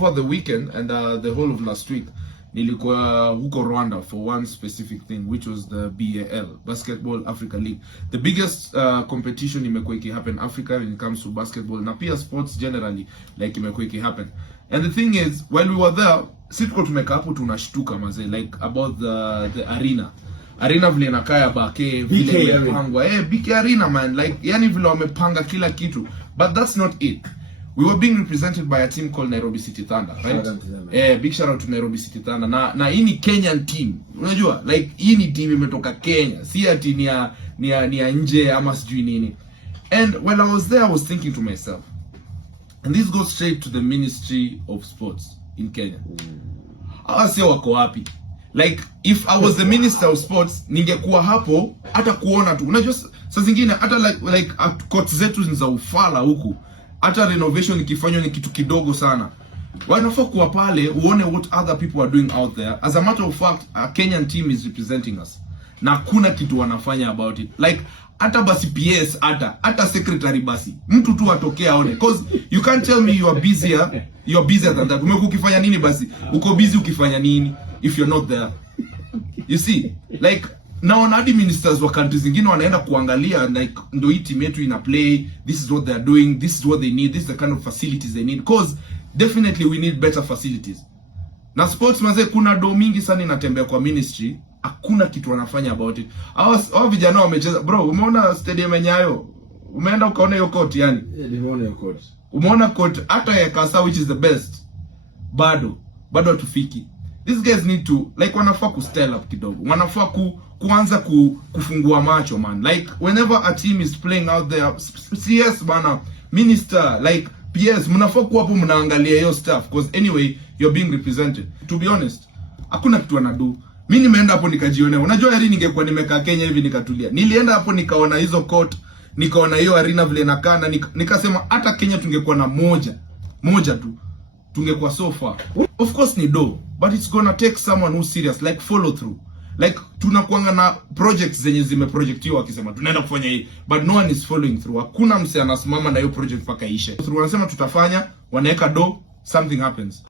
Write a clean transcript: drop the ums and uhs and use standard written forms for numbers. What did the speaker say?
over the weekend and the whole of last week nilikuwa huko Rwanda for one specific thing, which was the BAL, Basketball Africa League, the biggest competition imekuwa happen Africa when it comes to basketball na pia sports generally, like imekuwa happen. And the thing is, while we were there, sisi tumeka hapo tunashtuka mazee, like about the arena vile inakaya bake vile imepangwa, BK Arena man, like yani vile wamepanga kila kitu. But that's not it. We were being represented by a team called Nairobi City Thunder, right? Big shout out to Nairobi City Thunder. Na hii ni Kenyan team. Unajua, like hii ni team imetoka Kenya. Si ati ni ya nje ama sijui nini. And when I was there, I was thinking to myself, and this goes straight to the Ministry of Sports in Kenya. Hawa sio wako wapi? Like if I was the Minister of Sports, ningekuwa hapo hata kuona tu. Unajua saa zingine hata like court zetu ni za ufala huku. Hata renovation ikifanywa ni kitu kidogo sana. Wanafaa kuwa pale uone what other people are doing out there. As a matter of fact, a Kenyan team is representing us. Na kuna kitu wanafanya about it. Like hata basi PS, hata secretary basi. Mtu tu atokea aone. Because you can't tell me you are busier than that. Umekuwa ukifanya nini basi? Uko busy ukifanya nini if you're not there? You see? Like now hadi ministers wa countries zingine wanaenda kuangalia like ndo hii team yetu ina play, this is what they are doing, this is what they need, this is the kind of facilities they need, because definitely we need better facilities. Na sports mazee kuna do mingi sana inatembea kwa ministry, hakuna kitu wanafanya about it. Hao vijana wamecheza bro, umeona stadium ya Nyayo? Umeenda ukaona hiyo court yani? Nimeona hiyo court. Umeona court hata ya Kasa which is the best. Bado hatufiki. These guys need to like wanafaa ku style up kidogo. Wanafaa kuanza kufungua macho man. Like whenever a team is playing out there, CS bana, minister, like PS, mnafaa kuwa hapo mnaangalia hiyo stuff, because anyway you're being represented. To be honest, hakuna kitu anadu. Mimi nimeenda hapo nikajionea. Unajua heri ningekuwa nimekaa Kenya hivi nikatulia. Nilienda hapo nikaona hizo court, nikaona hiyo arena vile inakaa na nikasema hata Kenya tungekuwa na moja tu, tungekuwa so far. Of course ni do, but it's gonna take someone who's serious, like follow through. Like tunakuanga na projects zenye zimeprojectiwa wakisema tunaenda kufanya hii, but no one is following through. Hakuna mse anasimama na hiyo project mpaka ishe. Wanasema tutafanya, wanaweka do, something happens.